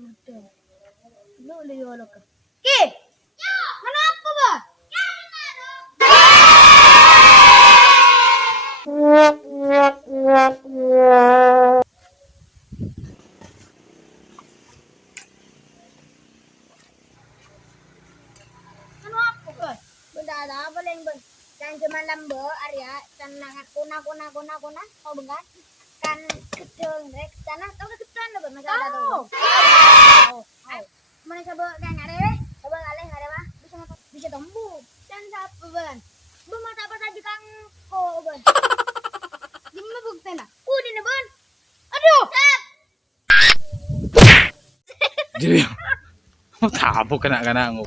betul. Lu lihat ke. Ki. Kenapa, Ba? Kenapa, Ba? Benda ada apa leng, Bang? Kan cuma lambe Arya, kan nangat kuna, kau bengan? Kan kecil rek sana, tahu kecil lo, Bang? Masa ada tuh. Tahu. Mana coba kan ada deh? Coba kalian ada apa? Bisa tumbuh. Dan siapa, Bang? Mata apa saja kang ko, Bang? Gimana bukti nak? Udah nih, Bang. Aduh. Jadi, mau tapo kena-kena ngo.